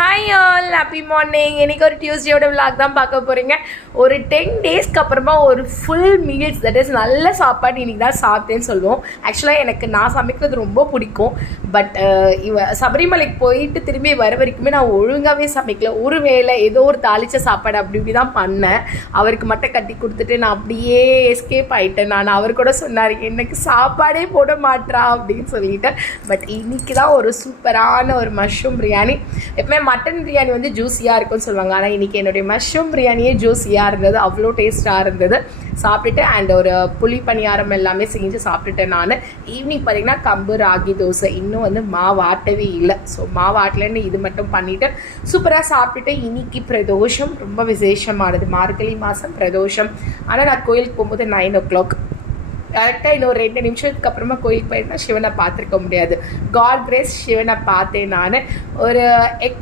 Hi all, happy morning. இன்றைக்கி ஒரு டியூஸ்டேயோட vlog தான் பார்க்க போகிறீங்க. ஒரு 10 டேஸ்க்கு அப்புறமா ஒரு ஃபுல் மீல்ஸ், தட் இஸ் நல்ல சாப்பாடு இன்றைக்கி தான் சாப்பிட்டேன்னு சொல்லுவோம். ஆக்சுவலாக எனக்கு நான் சமைக்கிறது ரொம்ப பிடிக்கும். பட் சபரிமலைக்கு போயிட்டு திரும்பி வர வரைக்குமே நான் ஒழுங்காகவே சமைக்கல. ஒரு வேளை ஏதோ ஒரு தாளித்த சாப்பாடு அப்படி இப்படி தான் பண்ணேன். அவருக்கு மட்டும் கட்டி கொடுத்துட்டு நான் அப்படியே எஸ்கேப் ஆகிட்டேன். நான் அவர் கூட சொன்னார், எனக்கு சாப்பாடே போட மாட்டா அப்படின்னு சொல்லிட்டு. பட் இன்றைக்கி தான் ஒரு சூப்பரான ஒரு மஷ்ரூம் பிரியாணி. எப்பவுமே மட்டன் பிரியாணி வந்து ஜூஸியாக இருக்கும்னு சொல்லுவாங்க, ஆனால் இன்றைக்கி என்னுடைய மஷ்ரூம் பிரியாணியே ஜூஸியாக இருந்தது. அவ்வளோ டேஸ்ட்டாக இருந்தது. சாப்பிட்டுட்டு அண்ட் ஒரு புளி பணியாரம் எல்லாமே செஞ்சு சாப்பிட்டுட்டேன். நான் ஈவினிங் பார்த்திங்கன்னா கம்பு ராகி தோசை, இன்னும் வந்து மாவு ஆட்டவே இல்லை. ஸோ மாவு ஆட்டலன்னு இது மட்டும் பண்ணிவிட்டு சூப்பராக சாப்பிட்டுட்டு இன்றைக்கி பிரதோஷம் ரொம்ப விசேஷமானது. மார்கழி மாதம் பிரதோஷம். ஆனால் நான் கோயிலுக்கு போகும்போது 9 o'clock கரெக்டாக இன்னொரு 2 நிமிஷத்துக்கு அப்புறமா கோயிலுக்கு போயிருந்தா சிவனை பார்த்துருக்க முடியாது. காட் கிரேஸ் சிவனை பார்த்தேன். நான் ஒரு